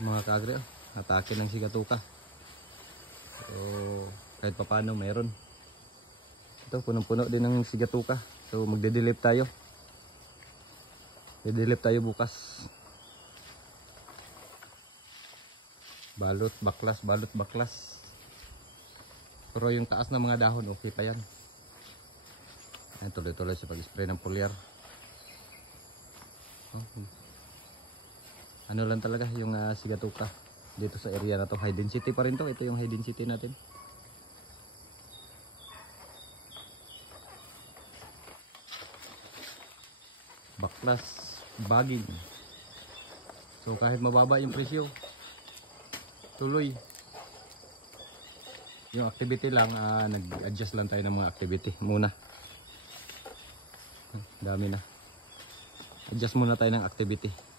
Mga kaagre, atake ng sigatuka. So kahit papano mayroon. Ito punong-puno din ng sigatuka. So magde-delip tayo. De-delip tayo bukas. Balot baklas. Pero yung taas ng mga dahon okay pa yan. Ayan, tuloy-tuloy sa pag-spray ng foliar. Ano lang talaga yung sigatuka dito sa area na to. High density pa rin to. Ito yung high density natin. Baklas, baging. So kahit mababa yung presyo, tuloy. Yung activity lang, nag-adjust lang tayo ng mga activity muna. Dami na. Adjust muna tayo ng activity.